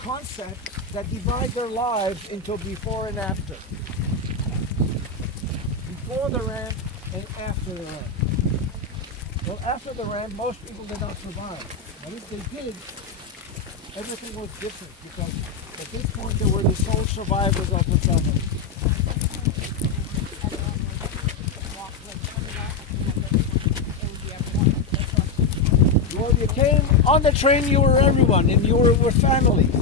concepts that divide their lives into before and after. Before the ramp and after the ramp. Well, after the ramp, most people did not survive. But if they did, everything was different because at this point they were the sole survivors of the family. Well, you came on the train, you were everyone, and you were with families.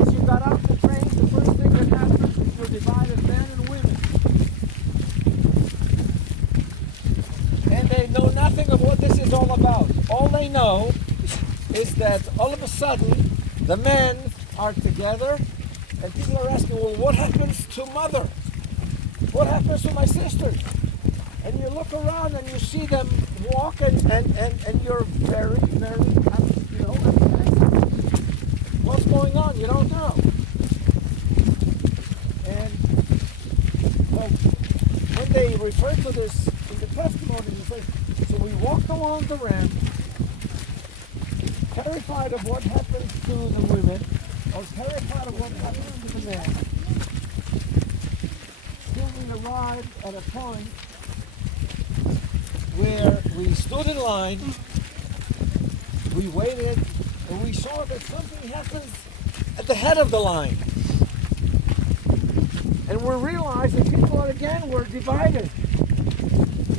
As you got off the train, the first thing that happens is you're divided men and women. And they know nothing of what this is all about. All they know is that all of a sudden, the men are together, and people are asking, well, what happens to mother? What happens to my sisters? And you look around and you see them walk and you're very, very, what's going on? You don't know. And well, when they refer to this in the testimony, they say, so we walked along the ramp, terrified of what happens to the women, or terrified of what happens to the men. Till we arrived at a point where we stood in line, we waited, and we saw that something happens at the head of the line. And we realized that people again were divided,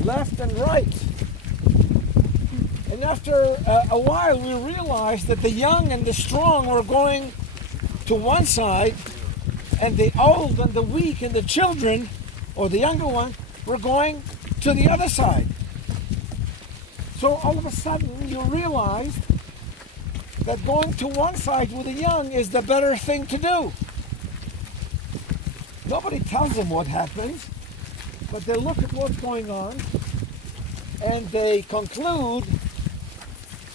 left and right. And after a while, we realized that the young and the strong were going to one side, and the old and the weak and the children, or the younger one, were going to the other side. So all of a sudden you realize that going to one side with the young is the better thing to do. Nobody tells them what happens, but they look at what's going on and they conclude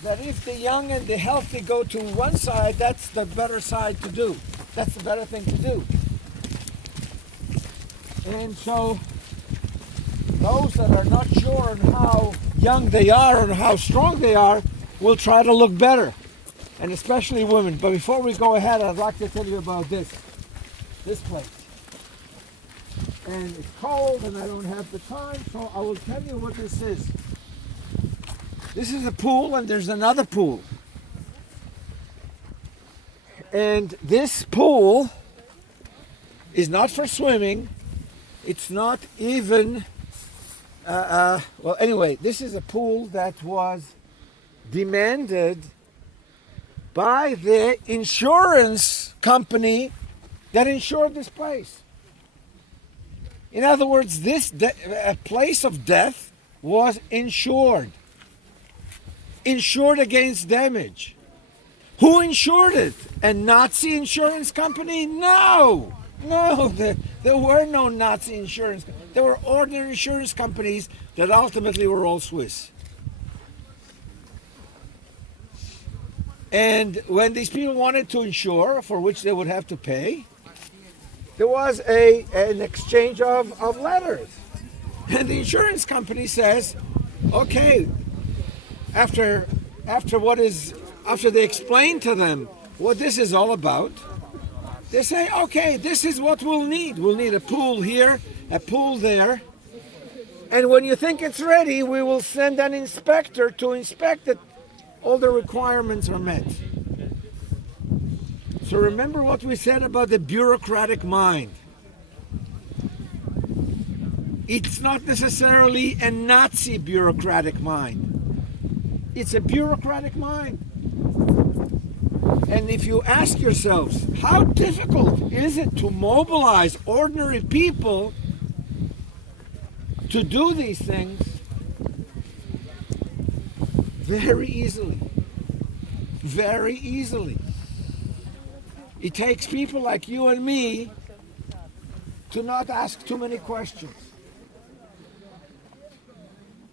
that if the young and the healthy go to one side, that's the better side to do. That's the better thing to do. And so those that are not sure on how young they are and how strong they are will try to look better, and especially women. But before we go ahead, I'd like to tell you about this place. And it's cold and I don't have the time, so I will tell you what this is. This is a pool and there's another pool. And this pool is not for swimming. It's not even well, anyway, this is a pool that was demanded by the insurance company that insured this place. In other words, this place of death was insured. Insured against damage. Who insured it? A Nazi insurance company? No! No, there were no Nazi insurance companies. There were ordinary insurance companies that ultimately were all Swiss. And when these people wanted to insure, for which they would have to pay, there was an exchange of letters. And the insurance company says, okay, after they explain to them what this is all about, they say, okay, this is what we'll need. We'll need a pool here, a pool there. And when you think it's ready, we will send an inspector to inspect that all the requirements are met. So remember what we said about the bureaucratic mind. It's not necessarily a Nazi bureaucratic mind. It's a bureaucratic mind. And if you ask yourselves, how difficult is it to mobilize ordinary people to do these things? Very easily. Very easily. It takes people like you and me to not ask too many questions.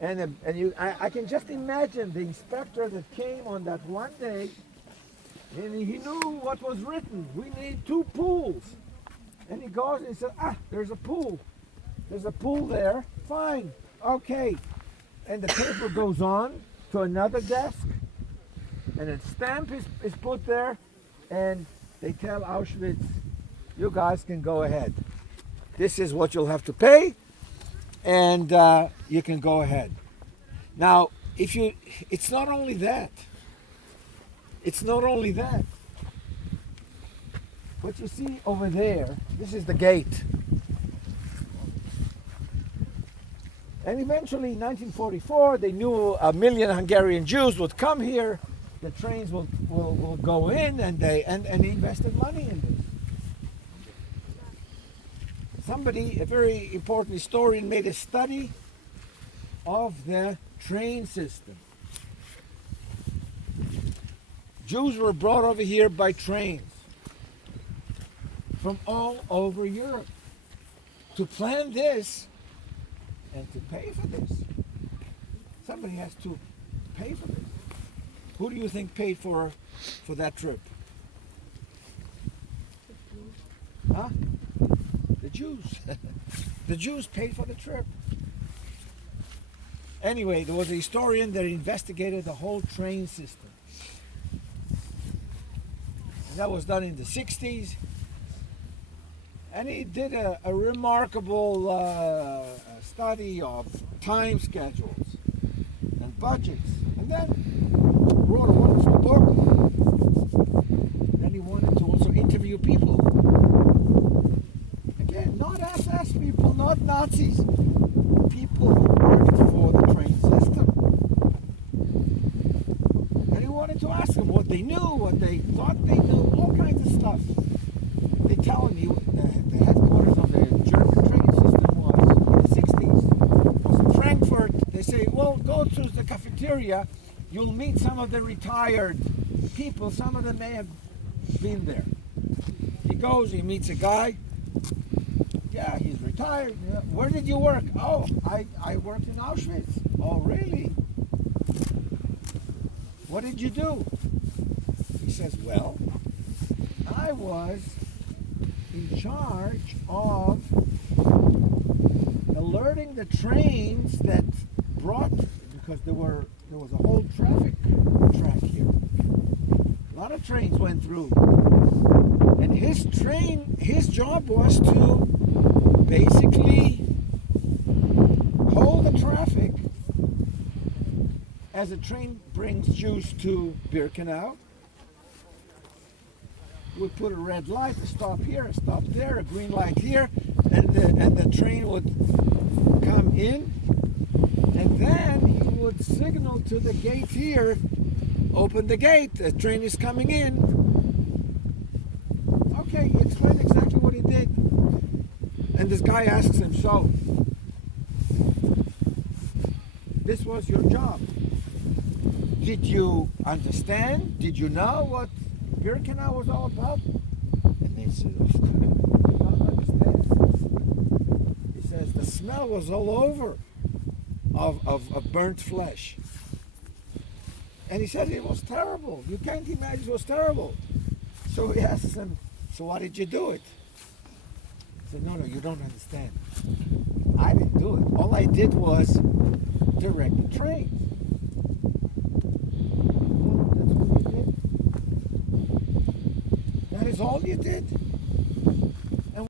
I can just imagine the inspector that came on that one day, and he knew what was written. We need 2 pools. And he goes and he said, there's a pool. There's a pool there. Fine. Okay. And the paper goes on to another desk, and a stamp is put there, and they tell Auschwitz, you guys can go ahead. This is what you'll have to pay, and you can go ahead. Now, it's not only that. It's not only that. What you see over there, this is the gate. And eventually, in 1944, they knew 1 million Hungarian Jews would come here. The trains will go in, and they invested money in this. Somebody, a very important historian, made a study of the train system. Jews were brought over here by trains from all over Europe to plan this and to pay for this. Somebody has to pay for this. Who do you think paid for that trip? Huh? The Jews. The Jews paid for the trip. Anyway, there was a historian that investigated the whole train system. And that was done in the 60s. And he did a remarkable study of time schedules and budgets. And then wrote a wonderful book. Then he wanted to also interview people. Again, not SS people, not Nazis. People who worked for the train system. And he wanted to ask them what they knew, what they thought they knew, all kinds of stuff. They tell him the headquarters of the German train system was in the 60s. Was in Frankfurt. They say, well, go to the cafeteria. You'll meet some of the retired people. Some of them may have been there. He goes, he meets a guy. Yeah, he's retired. Yeah. Where did you work? Oh, I worked in Auschwitz. Oh, really? What did you do? He says, well, I was in charge of alerting the trains that brought, because there was a whole traffic track here. A lot of trains went through. And his job was to basically hold the traffic as a train brings Jews to Birkenau. Would put a red light, a stop here, a stop there, a green light here, and the train would come in, and then he would signal to the gate here, open the gate, the train is coming in. Okay, he explained exactly what he did. And this guy asks him, so, this was your job. Did you understand? Did you know what Birkenau was all about? And he said, I don't understand. He says, the smell was all over of burnt flesh. And he said it was terrible. You can't imagine, it was terrible. So he asks him, so why did you do it? He said, no, you don't understand. I didn't do it. All I did was direct the train. That's what you did? That is all you did?